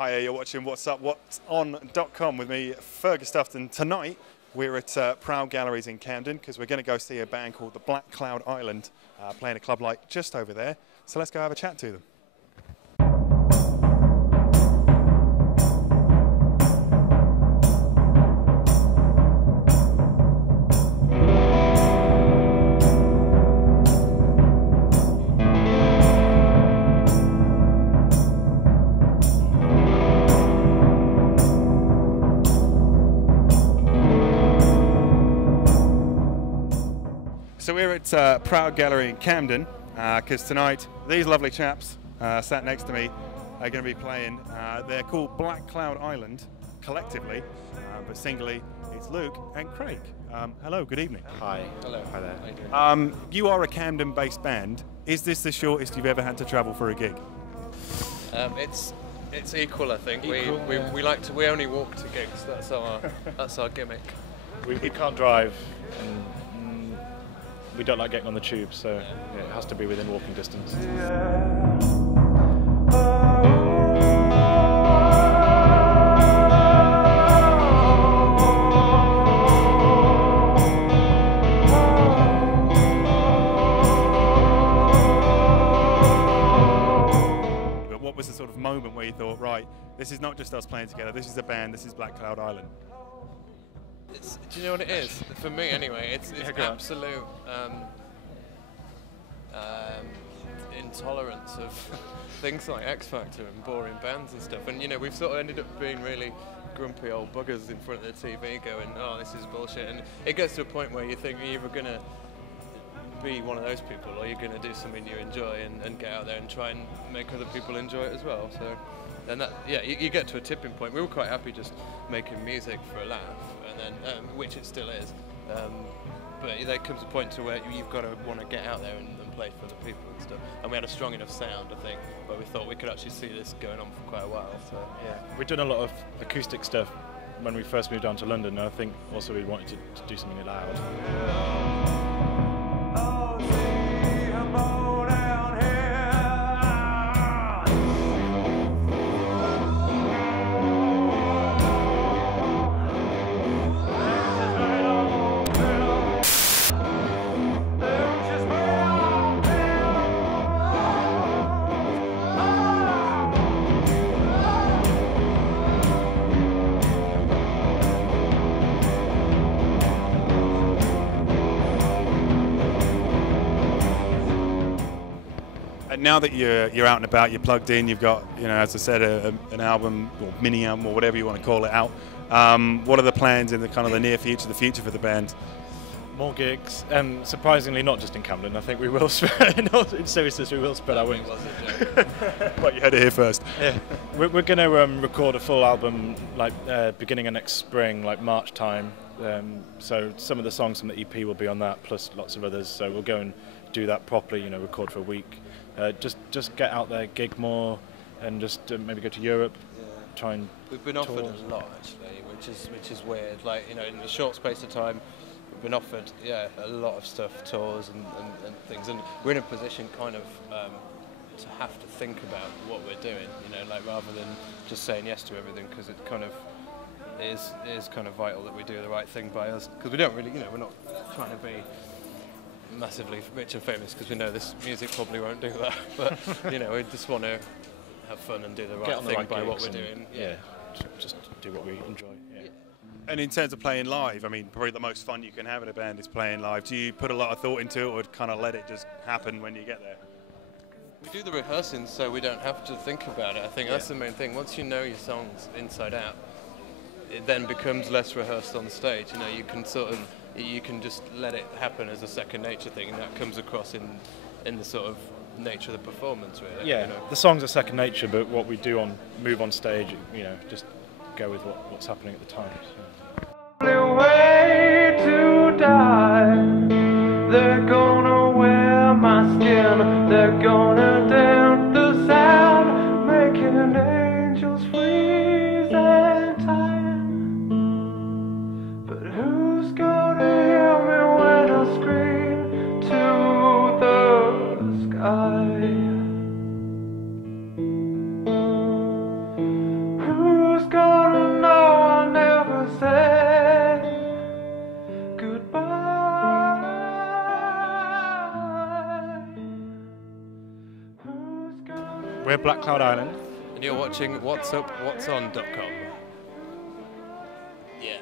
Hi, you're watching What's Up, What's On.com with me, Fergus Dufton. Tonight, we're at Proud Galleries in Camden because we're going to go see a band called the Black Cloud Island playing a club like just over there. So let's go have a chat to them. So we're at Proud Gallery in Camden because tonight these lovely chaps sat next to me are going to be playing. They're called Black Cloud Island collectively, but singly it's Luke and Craig. Hello, good evening. Hi. Hello. Hi there. How you doing? You are a Camden-based band. Is this the shortest you've ever had to travel for a gig? It's equal, I think. Equal, yeah. We only walk to gigs. That's our gimmick. We can't drive, and we don't like getting on the tube, so yeah, it has to be within walking distance. But what was the sort of moment where you thought, right, this is not just us playing together, this is a band, this is Black Cloud Island? Do you know what it is? For me, anyway, it's absolute intolerance of things like X Factor and boring bands and stuff. And you know, we've sort of ended up being really grumpy old buggers in front of the TV, going, "Oh, this is bullshit." And it gets to a point where you think you're either gonna be one of those people, or you're gonna do something you enjoy and get out there and try and make other people enjoy it as well. So. And that, yeah, you get to a tipping point. We were quite happy just making music for a laugh, and then which it still is. But there comes a point to where you've got to want to get out there and play for the people and stuff. And we had a strong enough sound, I think, where we thought we could actually see this going on for quite a while. So yeah, we've done a lot of acoustic stuff when we first moved down to London, and I think also we wanted to do something loud. And now that you're out and about, you're plugged in, you've got, you know, as I said, an album or mini album or whatever you want to call it out. What are the plans in the kind of the near future, the future for the band? More gigs, and surprisingly not just in Camden. I think we will spread. In seriousness, we will spread our wings. But you heard it here first. Yeah, we're going to record a full album like beginning of next spring, like March time. So some of the songs from the EP will be on that, plus lots of others. So we'll go and do that properly. You know, record for a week. Just get out there, gig more, and just maybe go to Europe. Yeah. Try and. We've been offered a lot actually, which is weird. Like, you know, in a short space of time, we've been offered a lot of stuff, tours and things, and we're in a position kind of to have to think about what we're doing. You know, like rather than just saying yes to everything, because it kind of is kind of vital that we do the right thing by us, because we don't really, you know, we're not trying to be massively rich and famous, because we know this music probably won't do that, but you know, we just want to have fun and do the right thing by what we're doing. Yeah, just do what we enjoy. Yeah. And in terms of playing live, I mean, probably the most fun you can have in a band is playing live. Do you put a lot of thought into it, or kind of let it just happen when you get there? We do the rehearsing so we don't have to think about it. I think that's the main thing. Once you know your songs inside out, it then becomes less rehearsed on stage. You know, you can sort of, you can just let it happen as a second nature thing, and that comes across in the sort of nature of the performance, really. Yeah, you know? The songs are second nature, but what we do move on stage, you know, just go with what's happening at the time. So. Way to die. They're gonna wear my skin. They're gonna dance the sound, making angels freeze and time. But who's gonna hear me when I scream to the sky? We're Black Cloud Island. And you're watching whatsupwhatson.com. Yeah.